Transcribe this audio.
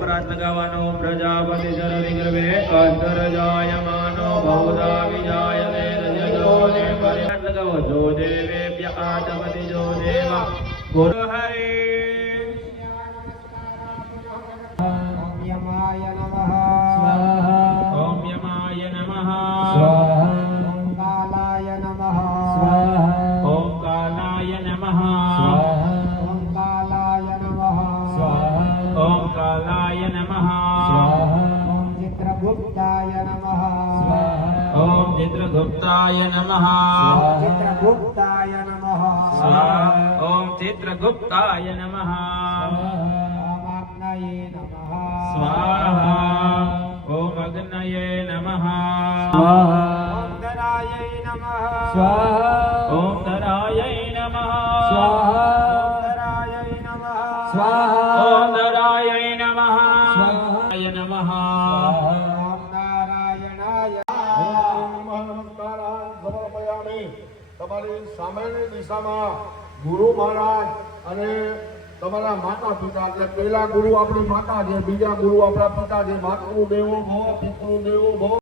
પરાત લગાવવાનો પ્રજાપતિ જર વિગ્રવે અસ્તર જાયમાનો બહુધા વિજાય વેદ જજો ને પરાત લગાવો જો દેવેભ્ય આતપતિ જો દેવા ગુરુ હરે ઓમ યમાય નમઃ સ્વાહા ઓમ યમાય નમઃ સ્વાહા ઓમ કાલાય નમઃ સ્વાહા ઓમ કાલાય નમઃ સ્વાહા ઓમ કાલાય નમઃ સ્વાહા ઓમ કાલાય નમઃ સ્વાહા ઓમ ચિત્રગુપ્તાય નમઃ સ્વાહા ઓમ ચિત્રગુપ્તાય નમઃ ચિત્રગુપ્તાય નમઃ સ્વાહા ઓમ ચિત્રગુપ્તાય નમઃ ઓમ અગ્નયે નમઃ સ્વાહા ઓમ અગ્નયે નમઃ ઓમ ધરાય નમઃ સ્વાહા ઓમ ધરાય નમઃ સ્વાહા ઓમ ધરાય નમઃ સ્વાહા ઓમ ધરાય નમઃ સ્વાહા નમઃ ઓમ નારાયણાય સમર્પયામિ. તમારી સામેની દિશામાં ગુરુ મહારાજ અને તમારા માતા પિતા, એટલે પહેલા ગુરુ આપણી માતા છે, બીજા ગુરુ આપણા પિતા છે. માતૃ દેવો ભવ, પિતૃ દેવો ભવ.